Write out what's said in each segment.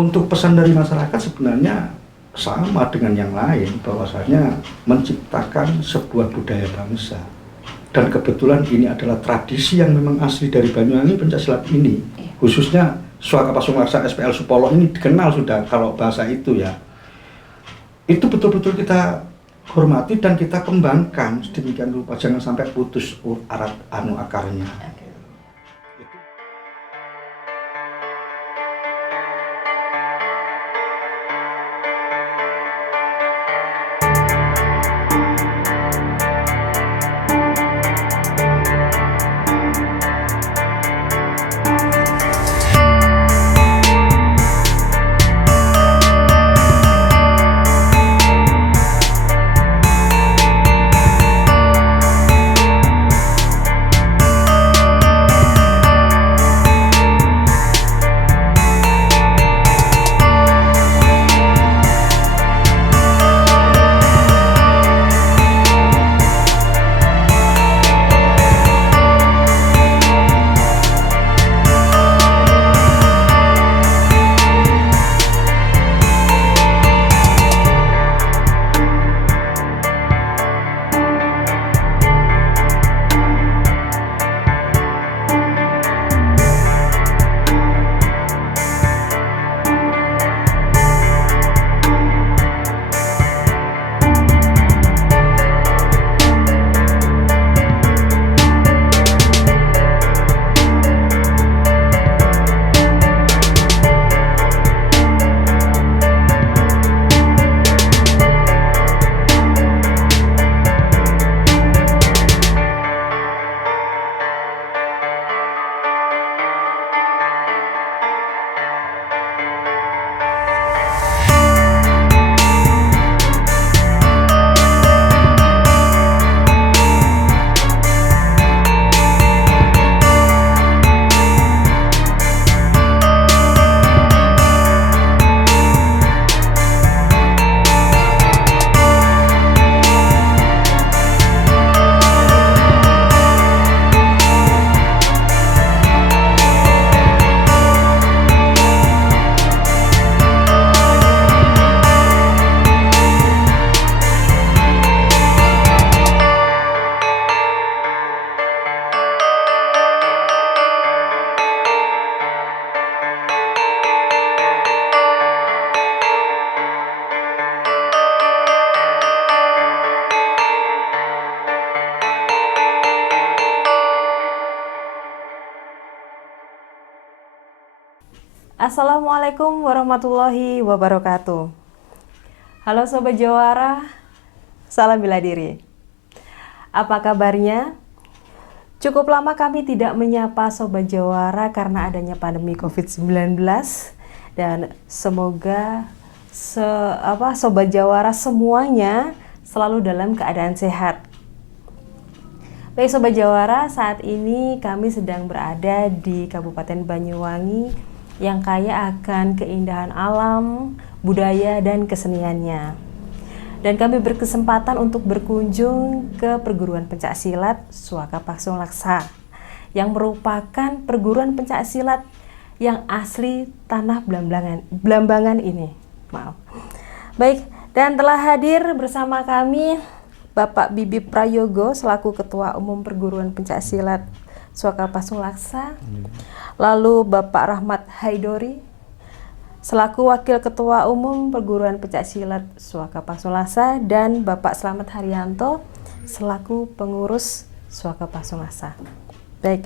untuk pesan dari masyarakat sebenarnya sama dengan yang lain, bahwasanya menciptakan sebuah budaya bangsa. Dan kebetulan ini adalah tradisi yang memang asli dari Banyuwangi, pencaksilat ini. Khususnya Swaka Pasung Laksa SPL Supolo ini dikenal sudah kalau bahasa itu ya. Itu betul-betul kita hormati dan kita kembangkan sedemikian rupa, jangan sampai putus akarnya. Assalamualaikum warahmatullahi wabarakatuh. Halo Sobat Jawara, salam bela diri. Apa kabarnya? Cukup lama kami tidak menyapa Sobat Jawara karena adanya pandemi COVID-19, dan semoga Sobat Jawara semuanya selalu dalam keadaan sehat. Baik Sobat Jawara, saat ini kami sedang berada di Kabupaten Banyuwangi yang kaya akan keindahan alam, budaya, dan keseniannya. Dan kami berkesempatan untuk berkunjung ke perguruan pencaksilat Swaka Pasung Laksa, yang merupakan perguruan pencaksilat yang asli tanah Blambangan ini. Maaf. Baik, dan telah hadir bersama kami Bapak Bibi Prayogo selaku Ketua Umum Perguruan Pencaksilat Swaka Pasung Laksa. Lalu Bapak Rahmat Haidori selaku Wakil Ketua Umum Perguruan Pencaksilat Swaka Pasung Laksa, dan Bapak Slamet Haryanto selaku Pengurus Swaka Pasung Laksa. Baik,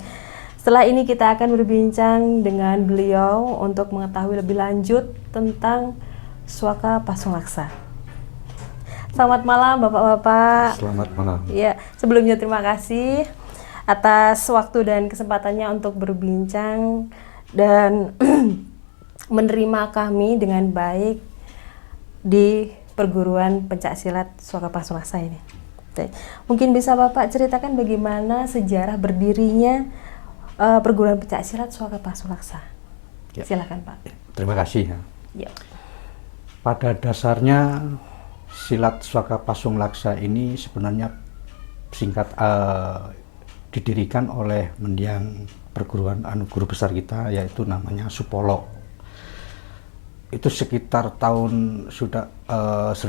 setelah ini kita akan berbincang dengan beliau untuk mengetahui lebih lanjut tentang Swaka Pasung Laksa. Selamat malam Bapak-bapak. Selamat malam. Ya, sebelumnya terima kasih atas waktu dan kesempatannya untuk berbincang dan menerima kami dengan baik di perguruan pencaksilat Swaka Pasung Laksa ini. Mungkin bisa Bapak ceritakan bagaimana sejarah berdirinya perguruan pencaksilat Swaka Pasung Laksa. Ya. Silakan Pak. Terima kasih. Ya. Pada dasarnya silat Swaka Pasung Laksa ini sebenarnya didirikan oleh mendiang perguruan guru besar kita, yaitu namanya Supolo. itu sekitar tahun sudah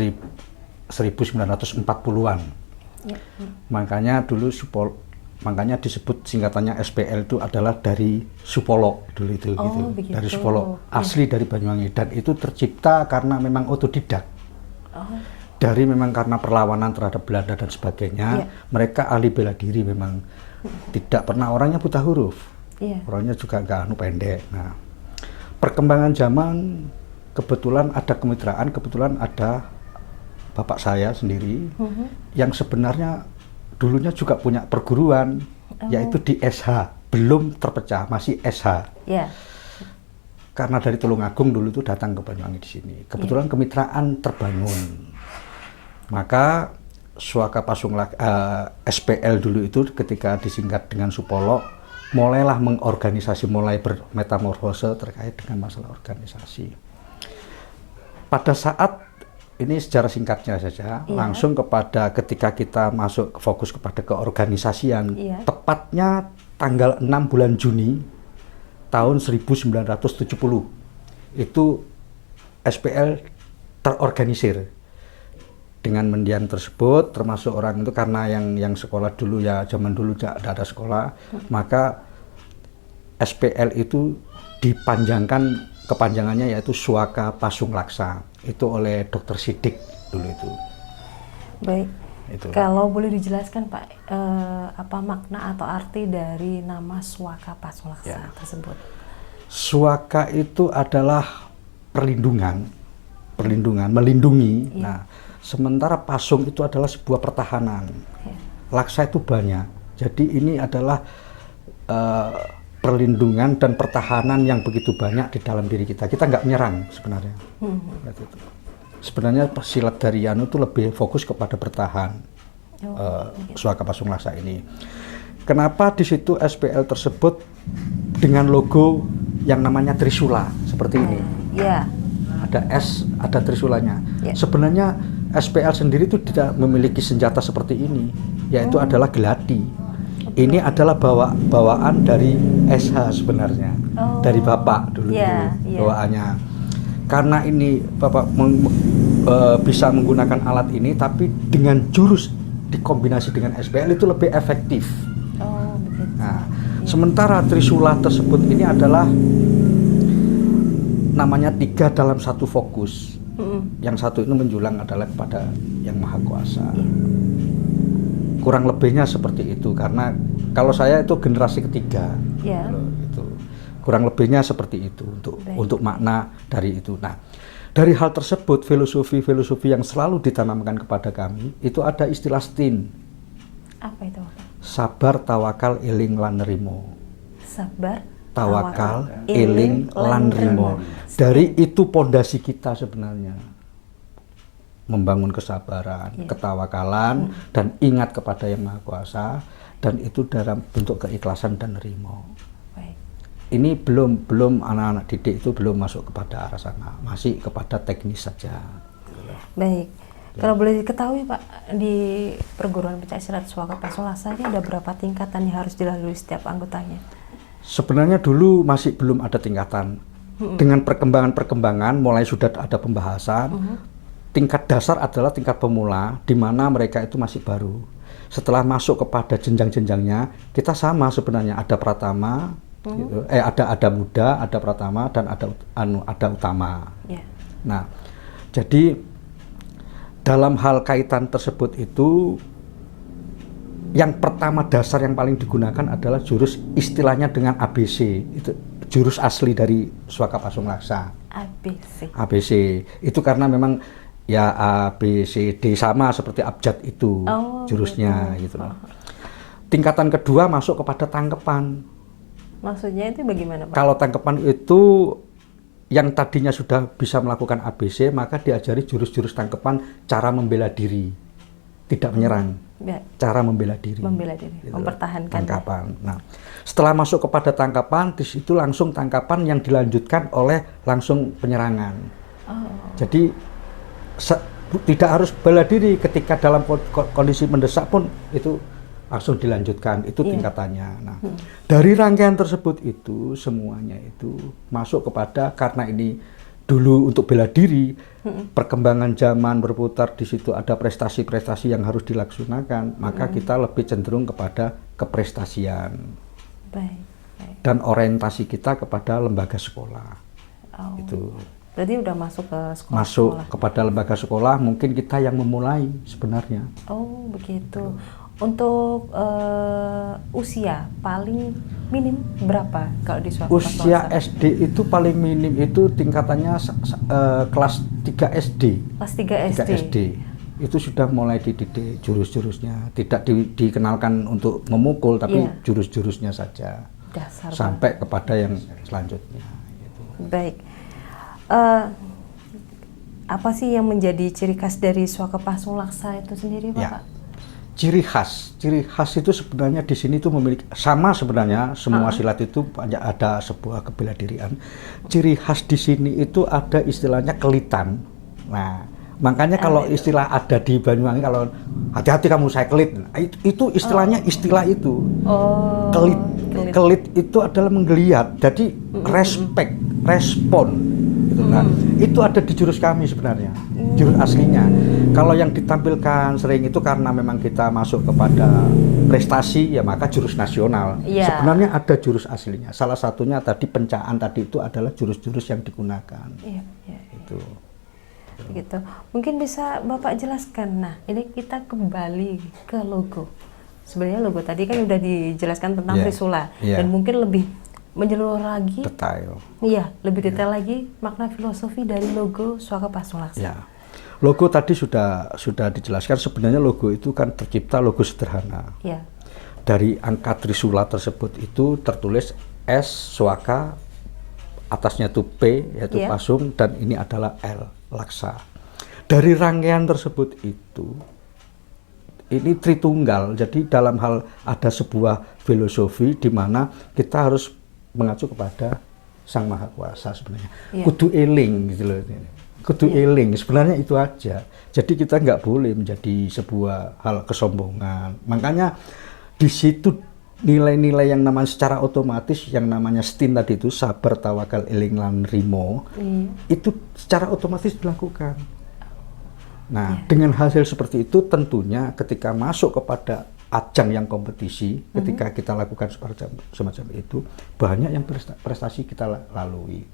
1940-an. Ya. Makanya disebut singkatannya SPL itu adalah dari Supolo dulu itu gitu. Begitu. Dari Supolo, asli dari Banyuwangi, dan itu tercipta karena memang otodidak. Dari memang karena perlawanan terhadap Belanda dan sebagainya, mereka ahli bela diri memang. Tidak pernah orangnya buta huruf. Orangnya juga nggak pendek. Nah, perkembangan zaman kebetulan ada kemitraan, kebetulan ada bapak saya sendiri yang sebenarnya dulunya juga punya perguruan, yaitu di SH, belum terpecah, masih SH. Karena dari Tulungagung dulu itu datang ke Banyuwangi di sini. Kebetulan kemitraan terbangun. Maka Suaka Pasung SPL dulu itu ketika disingkat dengan Supolo, mulailah mengorganisasi, mulai bermetamorfose terkait dengan masalah organisasi. Pada saat ini sejarah singkatnya saja, langsung kepada ketika kita masuk fokus kepada keorganisasian, tepatnya tanggal 6 bulan Juni tahun 1970 itu SPL terorganisir. Dengan mendiang tersebut, termasuk orang itu karena yang sekolah dulu ya zaman dulu tidak ada sekolah, maka SPL itu dipanjangkan, kepanjangannya yaitu Suaka Pasung Laksa, itu oleh Dr. Sidik dulu itu. Baik. Itu. Kalau boleh dijelaskan Pak, apa makna atau arti dari nama Suaka Pasung Laksa tersebut? Suaka itu adalah perlindungan, melindungi. Nah, sementara pasung itu adalah sebuah pertahanan. Laksa itu banyak. Jadi ini adalah perlindungan dan pertahanan yang begitu banyak di dalam diri kita. Kita nggak menyerang sebenarnya. Sebenarnya silat dari Yanu itu lebih fokus kepada bertahan. Suaka Pasung Laksa ini. Kenapa di situ SPL tersebut dengan logo yang namanya Trisula seperti ini? Ada S, ada Trisulanya. Sebenarnya SPL sendiri itu tidak memiliki senjata seperti ini, yaitu adalah geladi. Ini adalah bawaan dari SH sebenarnya, dari Bapak dulu bawaannya. Karena ini Bapak bisa menggunakan alat ini, tapi dengan jurus dikombinasi dengan SPL itu lebih efektif. Nah, sementara Trisula tersebut ini adalah namanya 3 dalam 1 fokus. Yang satu itu menjulang adalah kepada Yang Maha Kuasa. Kurang lebihnya seperti itu, karena kalau saya itu generasi ketiga, itu kurang lebihnya seperti itu untuk makna dari itu. Nah, dari hal tersebut filosofi yang selalu ditanamkan kepada kami itu ada istilah STIN. Apa itu? Sabar, tawakal, eling, lan nrimo. Sabar, tawakal, eling, lan nrimo. Dari itu pondasi kita sebenarnya. Membangun kesabaran, ketawakalan, dan ingat kepada Yang Maha Kuasa, dan itu dalam bentuk keikhlasan dan nrimo. Ini belum anak-anak didik itu belum masuk kepada arah sana, masih kepada teknis saja. Baik. Kalau boleh diketahui Pak, di perguruan pencaksilat Suaka Pasung Laksa ini ada berapa tingkatan yang harus dilalui setiap anggotanya? Sebenarnya dulu masih belum ada tingkatan. Dengan perkembangan mulai sudah ada pembahasan. Tingkat dasar adalah tingkat pemula, di mana mereka itu masih baru. Setelah masuk kepada jenjang-jenjangnya, kita sama sebenarnya, ada pratama, gitu. Ada muda, ada pratama, dan ada utama. Nah, jadi dalam hal kaitan tersebut itu, yang pertama dasar yang paling digunakan adalah jurus, istilahnya dengan ABC, itu jurus asli dari Suaka Pasung Laksa. ABC itu karena memang ya A, B, C, D sama seperti abjad itu jurusnya gitu. Tingkatan kedua masuk kepada tangkepan. Maksudnya itu bagaimana Pak? Kalau tangkepan itu yang tadinya sudah bisa melakukan ABC, maka diajari jurus-jurus tangkepan, cara membela diri, tidak menyerang, cara membela diri, gitu, mempertahankan tangkapan. Nah, setelah masuk kepada tangkapan, di situ langsung tangkapan yang dilanjutkan oleh langsung penyerangan. Jadi tidak harus bela diri, ketika dalam kondisi mendesak pun itu langsung dilanjutkan, itu tingkatannya. Nah, dari rangkaian tersebut itu semuanya itu masuk kepada, karena ini dulu untuk bela diri, perkembangan zaman berputar di situ ada prestasi-prestasi yang harus dilaksanakan, maka kita lebih cenderung kepada keprestasian. Baik, baik. Dan orientasi kita kepada lembaga sekolah. Oh. Itu. Berarti udah masuk ke sekolah. Masuk kepada lembaga sekolah, mungkin kita yang memulai sebenarnya. Oh, begitu. Untuk usia paling minim berapa kalau di swasta? Usia SD itu paling minim itu tingkatannya kelas 3 SD. Kelas 3 SD. 3 SD. Itu sudah mulai dididik jurus-jurusnya, tidak dikenalkan untuk memukul, tapi jurus-jurusnya saja. Dasar sampai kepada yang selanjutnya. Gitu. Baik. Apa sih yang menjadi ciri khas dari Swaka Pasunglaksa itu sendiri, Bapak? Ya. Ciri khas itu sebenarnya di sini itu memiliki sama sebenarnya semua silat itu ada sebuah kebeladirian. Ciri khas di sini itu ada istilahnya kelitan. Nah, makanya kalau istilah ada di Banyuwangi kalau hati-hati kamu saya kelit, itu istilahnya istilah itu. Oh. Kelit itu adalah menggeliat. Jadi respon. Gitu. Nah, itu ada di jurus kami sebenarnya, jurus aslinya. Kalau yang ditampilkan sering itu karena memang kita masuk kepada prestasi, ya maka jurus nasional. Sebenarnya ada jurus aslinya. Salah satunya tadi pencaan tadi itu adalah jurus-jurus yang digunakan. Itu. Begitu. Mungkin bisa Bapak jelaskan. Nah, ini kita kembali ke logo. Sebenarnya logo tadi kan udah dijelaskan tentang Trisula dan mungkin lebih menyeluruh lagi detail. Iya, lebih detail lagi makna filosofi dari logo Swaka Pasunglaksa. Ya. Logo tadi sudah dijelaskan, sebenarnya logo itu kan tercipta logo sederhana. Ya. Dari angka Trisula tersebut itu tertulis S Swaka, atasnya itu P yaitu Pasung, dan ini adalah L Laksa. Dari rangkaian tersebut itu ini Tritunggal. Jadi dalam hal ada sebuah filosofi di mana kita harus mengacu kepada Sang Maha Kuasa sebenarnya. Kudu eling gitu loh. Kudu eling, sebenarnya itu aja. Jadi kita nggak boleh menjadi sebuah hal kesombongan. Makanya di situ nilai-nilai yang namanya secara otomatis yang namanya STIN tadi itu sabar, tawakal, eling, lan rimo, itu secara otomatis dilakukan. Nah, dengan hasil seperti itu tentunya ketika masuk kepada ajang yang kompetisi, ketika kita lakukan semacam itu, banyak yang prestasi kita lalui.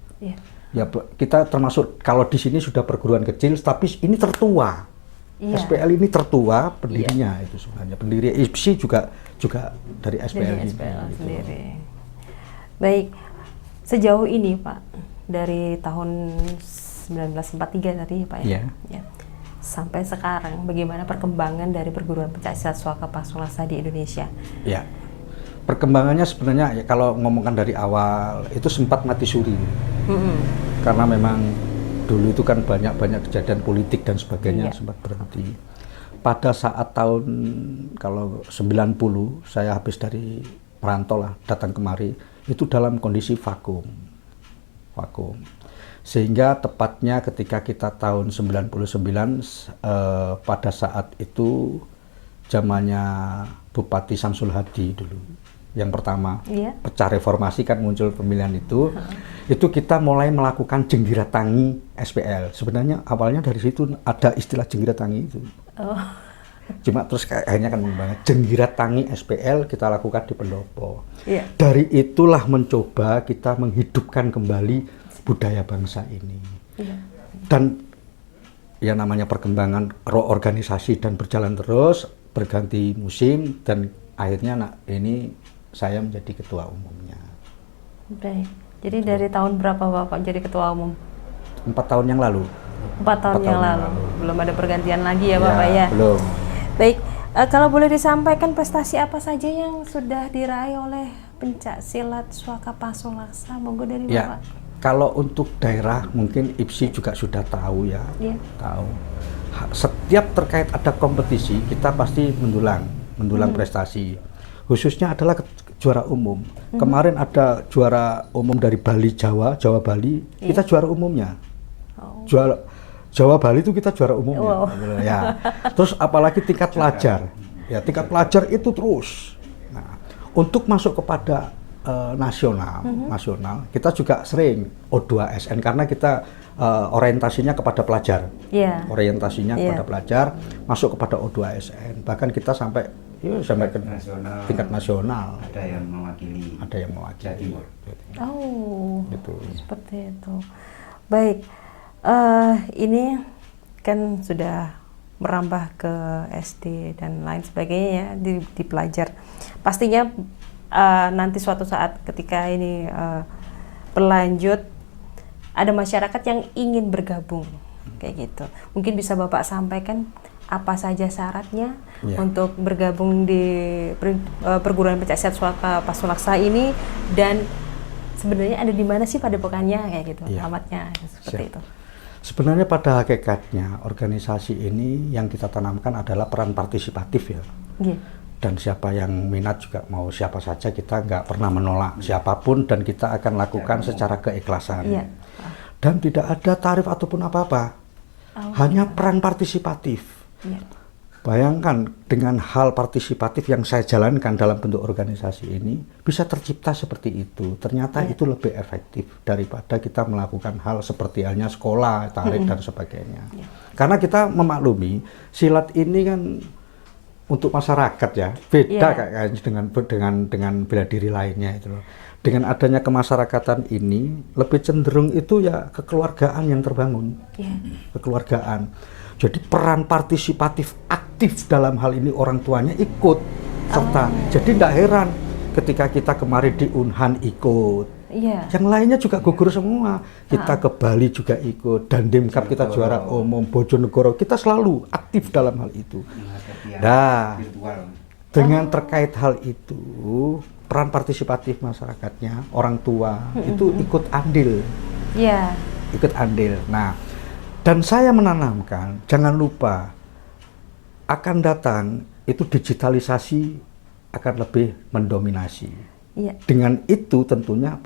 Ya, kita termasuk kalau di sini sudah perguruan kecil, tapi ini tertua. SPL ini tertua pendirinya itu sebenarnya. Pendiri IPSI juga dari SPL ini. Sendiri. Baik, sejauh ini Pak, dari tahun 1943 tadi Pak ya. Sampai sekarang, bagaimana perkembangan dari perguruan pencaksilat Swaka Pasunglaksa di Indonesia? Ya, perkembangannya sebenarnya ya, kalau ngomongkan dari awal itu sempat mati suri, karena memang dulu itu kan banyak kejadian politik dan sebagainya sempat berhenti. Pada saat tahun kalau 90 saya habis dari perantau lah datang kemari, itu dalam kondisi vakum. Sehingga tepatnya ketika kita tahun 99 pada saat itu zamannya Bupati Samsul Hadi dulu yang pertama pecah reformasi kan muncul pemilihan itu kita mulai melakukan jenggiratangi SPL. Sebenarnya awalnya dari situ ada istilah jenggiratangi itu. Cuma terus akhirnya kan mengembangkan jenggiratangi SPL kita lakukan di Pendopo. Dari itulah mencoba kita menghidupkan kembali budaya bangsa ini. Dan ya namanya perkembangan organisasi dan berjalan terus, berganti musim, dan akhirnya ini saya menjadi ketua umumnya. Baik. Jadi dari tahun berapa Bapak jadi ketua umum? 4 tahun yang lalu. 4 tahun yang lalu. Belum ada pergantian lagi ya Bapak ya? Belum. Baik, kalau boleh disampaikan prestasi apa saja yang sudah diraih oleh pencaksilat Swaka Pasunglaksa? Monggo dari Bapak. Kalau untuk daerah mungkin IPSI juga sudah tahu ya, tahu. Setiap terkait ada kompetisi kita pasti mendulang prestasi. Khususnya adalah juara umum. Kemarin ada juara umum dari Bali, Jawa Bali, kita juara umumnya. Jawa Bali itu kita juara umumnya. Ya. Terus apalagi tingkat pelajar, ya tingkat pelajar itu terus. Nah, untuk masuk kepada nasional kita juga sering O2SN karena kita orientasinya kepada pelajar. Iya. Orientasinya Iya. kepada pelajar, masuk kepada O2ASN. Bahkan kita sampai ke Nasional. tingkat nasional. Ada yang mewakili. Ada yang mewakili. Jawa Timur. Oh, Gitu. seperti itu. Baik, ini kan sudah merambah ke SD dan lain sebagainya ya, di pelajar. Pastinya nanti suatu saat ketika ini berlanjut, ada masyarakat yang ingin bergabung kayak gitu. Mungkin bisa Bapak sampaikan apa saja syaratnya Ya. untuk bergabung di perguruan pencaksilat Pasulaksa ini, dan sebenarnya ada di mana sih padepokannya kayak gitu, Ya. alamatnya seperti Siap. itu. Sebenarnya pada hakikatnya organisasi ini yang kita tanamkan adalah peran partisipatif ya. Iya. Dan siapa yang minat juga mau siapa saja, kita nggak pernah menolak siapapun dan kita akan lakukan secara keikhlasan. Iya. Dan tidak ada tarif ataupun apa-apa, hanya peran partisipatif. Iya. Bayangkan dengan hal partisipatif yang saya jalankan dalam bentuk organisasi ini bisa tercipta seperti itu. Ternyata itu lebih efektif daripada kita melakukan hal seperti halnya sekolah, tarik dan sebagainya. Karena kita memaklumi silat ini kan untuk masyarakat ya, beda kayaknya dengan bela diri lainnya itu loh. Dengan adanya kemasyarakatan ini lebih cenderung itu ya kekeluargaan yang terbangun. Iya. Kekeluargaan. Jadi peran partisipatif aktif dalam hal ini orang tuanya ikut serta. Jadi tidak heran ketika kita kemarin di Unhan ikut. Iya. Yang lainnya juga gugur semua. Kita ke Bali juga ikut, dan Dimkap kita juara umum, Bojonegoro kita selalu aktif dalam hal itu. Nah, Virtual. dengan terkait hal itu, peran partisipatif masyarakatnya, orang tua itu ikut andil. Iya. Ikut andil. Nah, dan saya menanamkan, jangan lupa akan datang itu digitalisasi akan lebih mendominasi. Iya. Dengan itu tentunya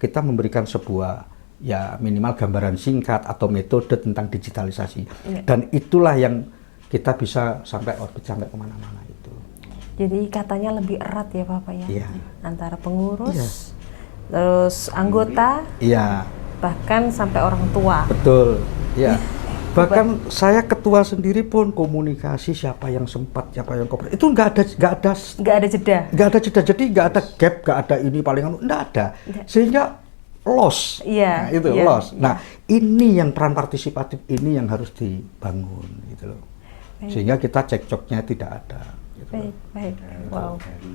kita memberikan sebuah ya minimal gambaran singkat atau metode tentang digitalisasi. Iya. Dan itulah yang kita bisa sampai orbit, sampai kemana-mana itu. Jadi katanya lebih erat ya Bapak ya, Iya. antara pengurus, Iya. terus anggota, Iya, bahkan sampai orang tua. betul. Ya. Bahkan saya ketua sendiri pun komunikasi siapa yang sempat, siapa yang kooperatif. Itu nggak ada Nggak ada jeda. jadi nggak ada gap, nggak ada ini paling nggak ada. Sehingga loss. Iya, Nah, itu iya, loss. iya. Nah, ini yang peran partisipatif ini yang harus dibangun gitu loh. Sehingga kita cekcoknya tidak ada. Gitu loh. Baik. Wow. Dari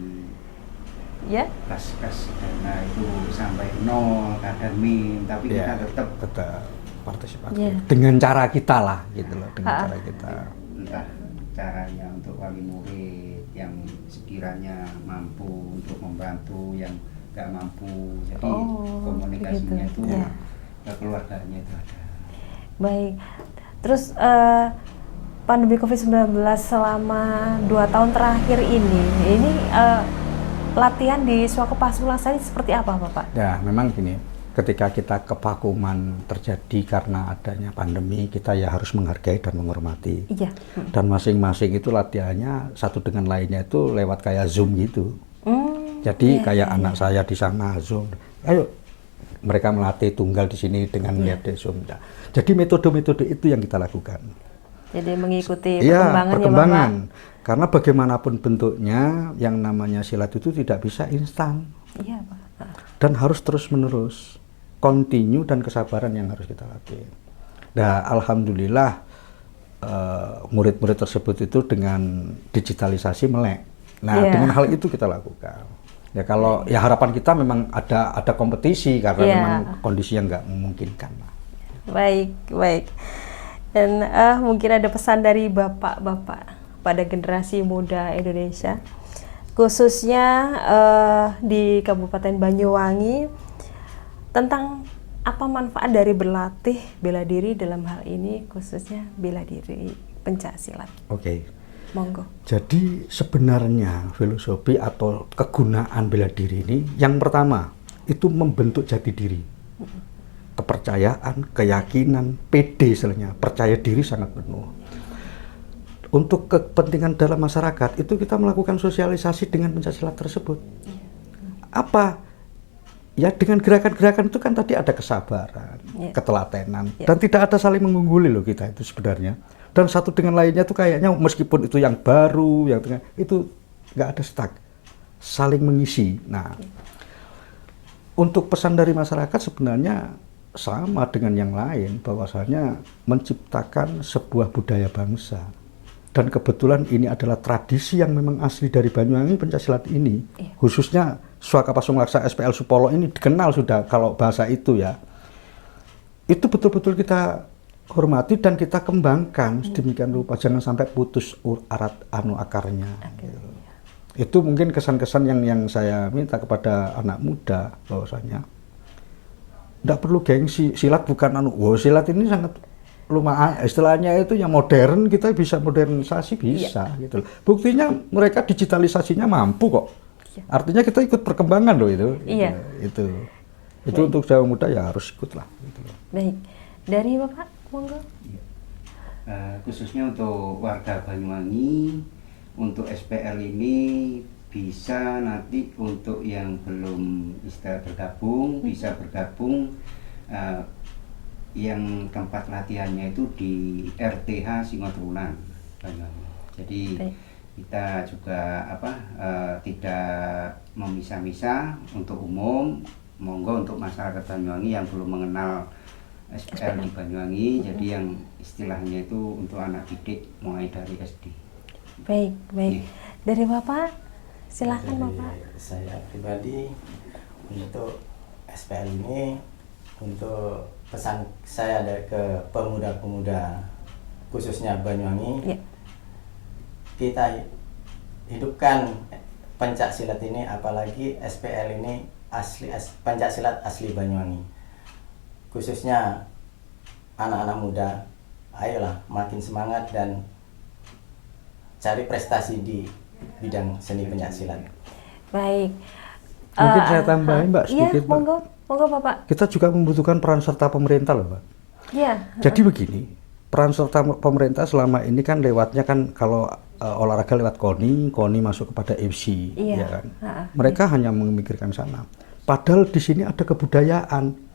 Ya. kas dana itu sampai nol, kadang min, tapi Ya, kita tetap partisipatif. Iya. Dengan cara kita lah gitu loh, dengan cara kita. entah caranya untuk wali murid yang sekiranya mampu untuk membantu yang nggak mampu, jadi Oh, komunikasinya begitu. itu Ya. keluarganya itu ada. Baik. Terus pandemi COVID-19 selama 2 tahun terakhir ini latihan di Swako Pasulaksa ini seperti apa Bapak? Ya, memang gini. Ketika kita kevakuman terjadi karena adanya pandemi, kita ya harus menghargai dan menghormati. Iya. Dan masing-masing itu latihannya satu dengan lainnya itu lewat kayak Zoom gitu. Jadi kayak anak saya di sana Zoom. Ayo, mereka melatih tunggal di sini dengan lihat di Zoom. Nah, jadi metode-metode itu yang kita lakukan. Jadi mengikuti Iya, perkembangan ya perkembangan. Bapak? Karena bagaimanapun bentuknya, yang namanya silat itu tidak bisa instan. Iya Pak. Dan harus terus-menerus. Continue dan kesabaran yang harus kita latih. Nah, alhamdulillah murid-murid tersebut itu dengan digitalisasi melek. Nah, Iya. dengan hal itu kita lakukan. Ya kalau ya harapan kita memang ada kompetisi karena Iya. memang kondisi yang nggak memungkinkan. Baik. Dan mungkin ada pesan dari bapak-bapak pada generasi muda Indonesia, khususnya di Kabupaten Banyuwangi, tentang apa manfaat dari berlatih bela diri dalam hal ini, khususnya bela diri pencaksilat. Oke. Monggo. Jadi sebenarnya filosofi atau kegunaan bela diri ini yang pertama itu membentuk jati diri. Kepercayaan, keyakinan, PD istilahnya, percaya diri sangat penuh. Untuk kepentingan dalam masyarakat itu kita melakukan sosialisasi dengan pencaksilat tersebut. Apa ya dengan gerakan-gerakan itu kan tadi ada kesabaran, Ya. ketelatenan, Ya. dan tidak ada saling mengungguli loh kita itu sebenarnya. Dan satu dengan lainnya tuh kayaknya meskipun itu yang baru, yang tengah, itu nggak ada stuck, saling mengisi. Nah, untuk pesan dari masyarakat sebenarnya sama dengan yang lain, bahwasanya menciptakan sebuah budaya bangsa. Dan kebetulan ini adalah tradisi yang memang asli dari Banyuwangi, pencaksilat ini. Iya. Khususnya Swaka Pasung Laksa SPL Supolo ini dikenal sudah kalau bahasa itu ya. Itu betul-betul kita hormati dan kita kembangkan sedemikian rupa. Jangan sampai putus akarnya. Itu mungkin kesan-kesan yang saya minta kepada anak muda, bahwasanya tidak perlu gengsi. Silat bukan silat ini sangat lumayan, istilahnya itu yang modern, kita bisa modernisasi bisa gitu loh. Buktinya mereka digitalisasinya mampu kok. Artinya kita ikut perkembangan loh itu. Iya. Itu untuk Jawa muda ya harus ikut lah gitu loh. Baik. Dari Bapak, monggo. Khususnya untuk warga Banyuwangi, untuk SPL ini bisa nanti untuk yang belum bisa bergabung, yang tempat latihannya itu di RTH Singotrunan Banyuwangi. Jadi kita juga tidak memisah-misah untuk umum, monggo untuk masyarakat Banyuwangi yang belum mengenal SPL di Banyuwangi, jadi yang istilahnya itu untuk anak didik mulai dari SD. Baik. Dari Bapak, silakan Bapak. Saya pribadi untuk SPL ini, untuk pesan saya ke pemuda-pemuda khususnya Banyuwangi, kita hidupkan pencaksilat ini, apalagi SPL ini pencaksilat asli Banyuwangi, khususnya anak-anak muda. Ayolah makin semangat dan cari prestasi di bidang seni pencaksilat. Baik. Mungkin saya tambahin Mbak sedikit. Iya, monggo Bapak. Kita juga membutuhkan peran serta pemerintah loh Mbak. Iya. Jadi begini, peran serta pemerintah selama ini kan lewatnya kan kalau olahraga lewat KONI masuk kepada FC, Iya. ya kan. Mereka hanya memikirkan sana. Padahal di sini ada kebudayaan.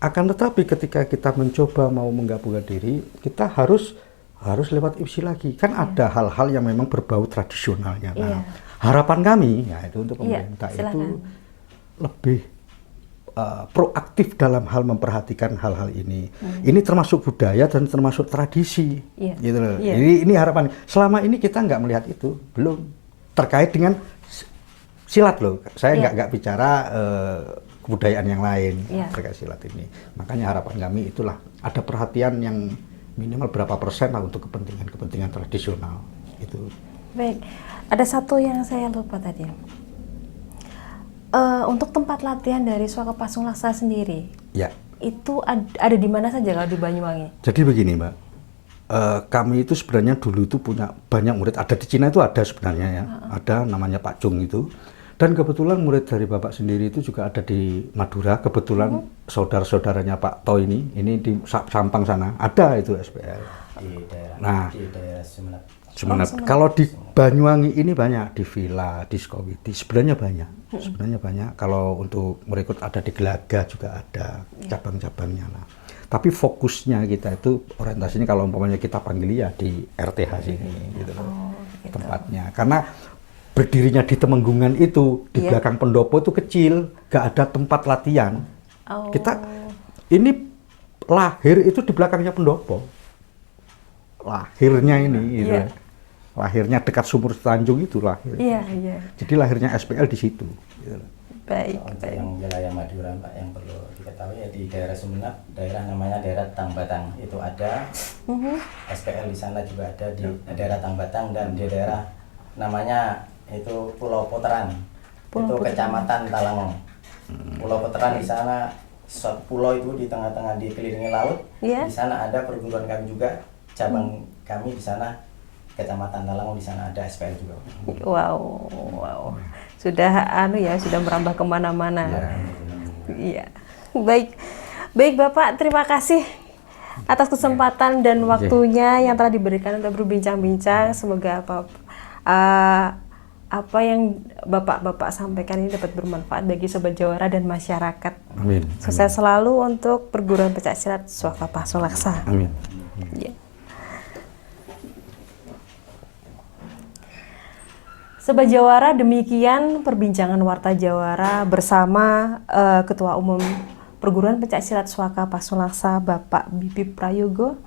Akan tetapi ketika kita mencoba mau menggabungkan diri, kita harus lewat FC lagi. Kan ada hal-hal yang memang berbau tradisionalnya. Nah, harapan kami ya itu untuk pemerintah itu lebih proaktif dalam hal memperhatikan hal-hal ini. Ini termasuk budaya dan termasuk tradisi, gitu loh. Ini harapan. Selama ini kita nggak melihat itu, belum terkait dengan silat loh. Saya nggak bicara kebudayaan yang lain terkait silat ini. Makanya harapan kami itulah ada perhatian yang minimal berapa persen lah untuk kepentingan tradisional itu. Baik. Ada satu yang saya lupa tadi. Untuk tempat latihan dari Swaka Pasung Laksa sendiri, itu ada di mana saja kalau di Banyuwangi? Jadi begini Mbak, kami itu sebenarnya dulu itu punya banyak murid, ada di Cina itu ada sebenarnya ya, ada namanya Pak Chung itu, dan kebetulan murid dari Bapak sendiri itu juga ada di Madura, kebetulan saudara-saudaranya Pak To ini di Sampang sana, ada itu SPL. Di daerah Sumeneb. Kalau di Banyuwangi ini banyak, di Villa, di Skowiti, sebenarnya banyak. Kalau untuk merekrut ada di Gelaga juga ada cabang-cabangnya lah. Tapi fokusnya kita itu orientasinya kalau umpamanya kita panggil ya di RTH sini gitu loh, tempatnya. Karena berdirinya di Temenggungan itu di belakang pendopo itu kecil, gak ada tempat latihan. Kita ini lahir itu di belakangnya pendopo. Lahirnya ini gitu. Lahirnya dekat Sumur Tanjung itu lahir. Jadi lahirnya SPL di situ gitu. Baik. Yang wilayah Madura Pak, yang perlu diketahui ya di daerah Sumeneb, daerah namanya daerah Tambatang itu ada. SPL di sana juga ada di daerah Tambatang, dan di daerah namanya itu Pulau Poteran. Itu Kecamatan Talangong. Pulau Poteran di sana pulau itu di tengah-tengah dikelilingi laut. Di sana ada perguruan kami juga, cabang kami di sana Kecamatan Talangong, di sana ada SPL juga. Wow. Sudah sudah merambah kemana-mana. Iya. Baik Bapak, terima kasih atas kesempatan dan waktunya yang telah diberikan untuk berbincang-bincang. Semoga apa yang Bapak-bapak sampaikan ini dapat bermanfaat bagi Sobat Jawara dan masyarakat. Amin. Sukses selalu untuk perguruan pencaksilat Swaka Pasu Laksa. Amin. Ya. Sobat Jawara, demikian perbincangan Warta Jawara bersama Ketua Umum Perguruan Pencaksilat Swaka Pasu Laksa Bapak Bipip Prayogo,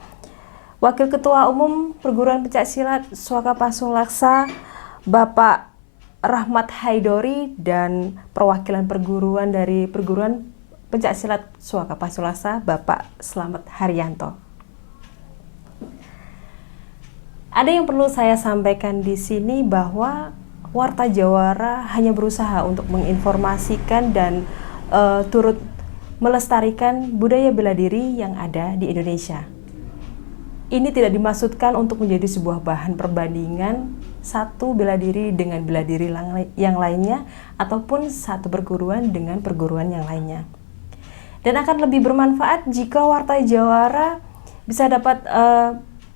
Wakil Ketua Umum Perguruan Pencaksilat Swaka Pasu Laksa Bapak Rahmat Haidori, dan perwakilan perguruan dari Perguruan Pencaksilat Swaka Pasu Laksa Bapak Slamet Haryanto. Ada yang perlu saya sampaikan di sini bahwa Warta Jawara hanya berusaha untuk menginformasikan dan turut melestarikan budaya bela diri yang ada di Indonesia. Ini tidak dimaksudkan untuk menjadi sebuah bahan perbandingan satu bela diri dengan bela diri yang lainnya, ataupun satu perguruan dengan perguruan yang lainnya. Dan akan lebih bermanfaat jika Warta Jawara bisa dapat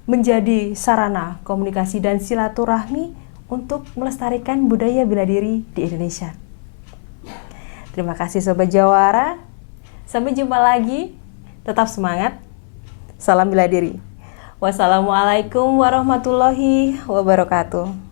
menjadi sarana komunikasi dan silaturahmi untuk melestarikan budaya bela diri di Indonesia. Terima kasih Sobat Jawara. Sampai jumpa lagi. Tetap semangat. Salam bela diri. Wassalamualaikum warahmatullahi wabarakatuh.